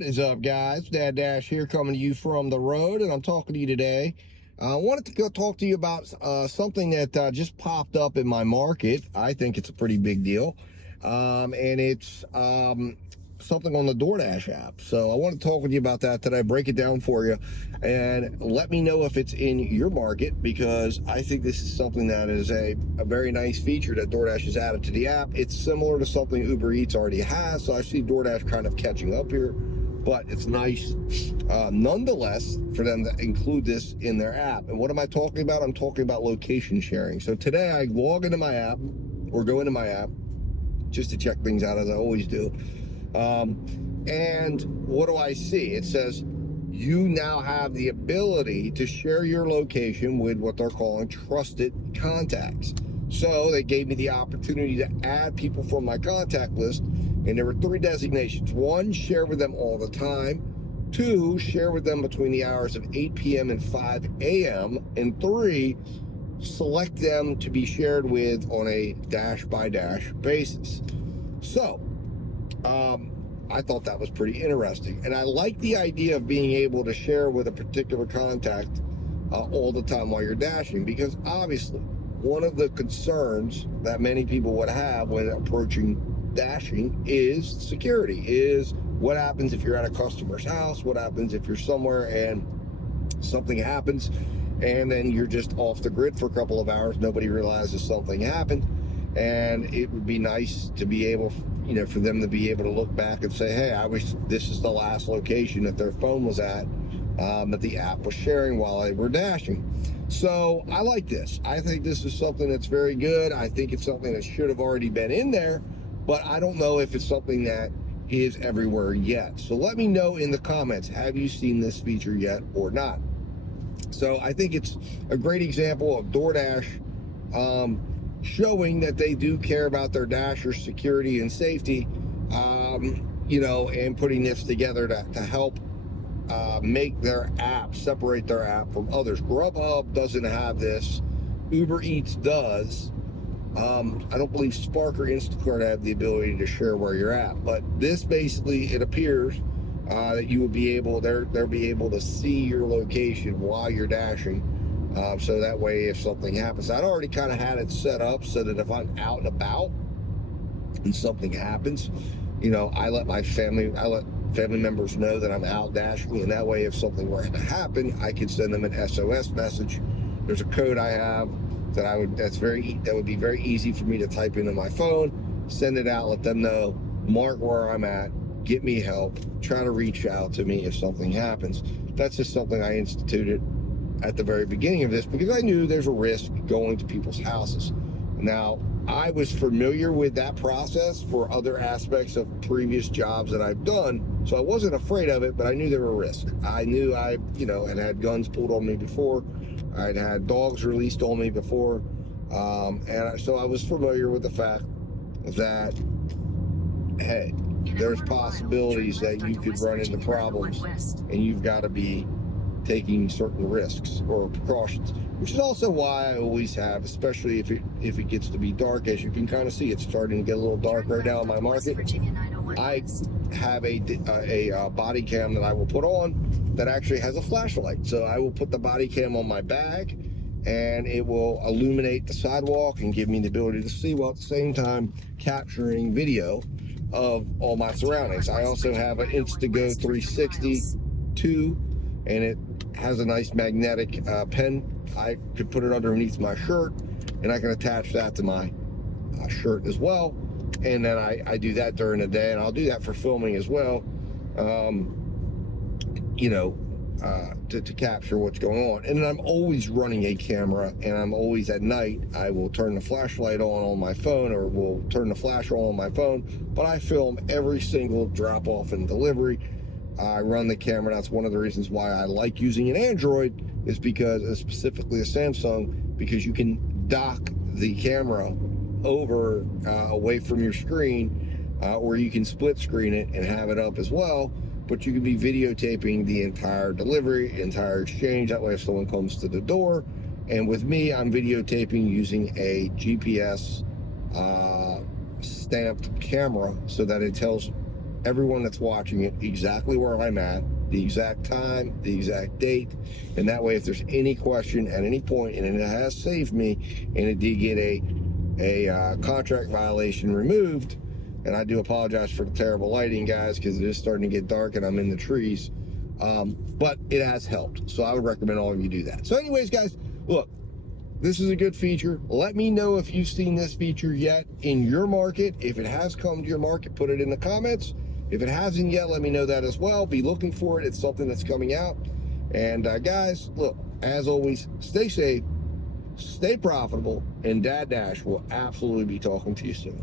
What is up, guys? Dad Dash here, coming to you from the road, and I'm talking to you today. I wanted to go talk to you about something that just popped up in my market. I think it's a pretty big deal, and it's something on the DoorDASH app. So I want to talk with you about that today, break it down for you, and let me know if it's in your market, because I think this is something that is a very nice feature that DoorDASH has added to the app. It's similar to something Uber Eats already has, so I see DoorDASH kind of catching up here. But it's nice, nonetheless, for them to include this in their app. And what am I talking about? I'm talking about location sharing. So today I log into my app, or go into my app, just to check things out, as I always do. And what do I see? It says you now have the ability to share your location with what they're calling trusted contacts. So they gave me the opportunity to add people from my contact list, and there were 3 designations. 1, share with them all the time. 2, share with them between the hours of 8 p.m. and 5 a.m. And 3, select them to be shared with on a dash-by-dash basis. So, I thought that was pretty interesting. And I like the idea of being able to share with a particular contact all the time while you're dashing, because obviously one of the concerns that many people would have when approaching dashing is security, is what happens if you're at a customer's house, what happens if you're somewhere and something happens and then you're just off the grid for a couple of hours, nobody realizes something happened. And it would be nice to be able, for them to be able to look back and say, hey, I wish this is the last location that their phone was at, that the app was sharing while they were dashing. So I like this. I think this is something that's very good. I think it's something that should have already been in there, but I don't know if it's something that is everywhere yet. So let me know in the comments, have you seen this feature yet or not? So I think it's a great example of DoorDash showing that they do care about their dashers' security and safety, and putting this together to help make their app, separate their app from others. Grubhub doesn't have this. Uber Eats does. I don't believe Spark or Instacart have the ability to share where you're at. But this basically, it appears that you would be able, they'll be able to see your location while you're dashing. So that way, if something happens, I'd already kind of had it set up so that if I'm out and about and something happens, I let family members know that I'm out dashing, and that way, if something were to happen, I could send them an SOS message. There's a code I have that would be very easy for me to type into my phone, send it out, let them know, mark where I'm at, get me help, try to reach out to me if something happens. That's just something I instituted at the very beginning of this, because I knew there's a risk going to people's houses. Now, I was familiar with that process for other aspects of previous jobs that I've done, so I wasn't afraid of it, but I knew there were risks. I knew I had guns pulled on me before, I'd had dogs released on me before, so I was familiar with the fact that, hey, there's possibilities that you could run into problems, and you've got to be taking certain risks or precautions, which is also why I always have, especially if it gets to be dark. As you can kind of see, it's starting to get a little dark right now in my market. I have a body cam that I will put on that actually has a flashlight. So I will put the body cam on my bag, and it will illuminate the sidewalk and give me the ability to see, while at the same time capturing video of all my surroundings. I also have an Instago 360 2, and it has a nice magnetic pen. I could put it underneath my shirt, and I can attach that to my shirt as well. And then I do that during the day, and I'll do that for filming as well, to capture what's going on. And then I'm always running a camera, and I'm always at night, I will turn the flashlight on my phone, or will turn the flash on my phone, but I film every single drop off and delivery. I run the camera. That's one of the reasons why I like using an Android, is because, specifically a Samsung, because you can dock the camera over away from your screen, or you can split screen it and have it up as well, but you can be videotaping the entire delivery, entire exchange. That way, if someone comes to the door, and with me, I'm videotaping using a GPS stamped camera, so that it tells everyone that's watching it exactly where I'm at, the exact time, the exact date, and that way if there's any question at any point, and it has saved me, and it did get a contract violation removed, and I do apologize for the terrible lighting, guys, because it is starting to get dark and I'm in the trees, but it has helped, so I would recommend all of you do that. So anyways, guys, look, this is a good feature. Let me know if you've seen this feature yet in your market. If it has come to your market, put it in the comments. If it hasn't yet, let me know that as well. Be looking for it. It's something that's coming out. And guys, look, as always, stay safe, stay profitable, and DoorDASH will absolutely be talking to you soon.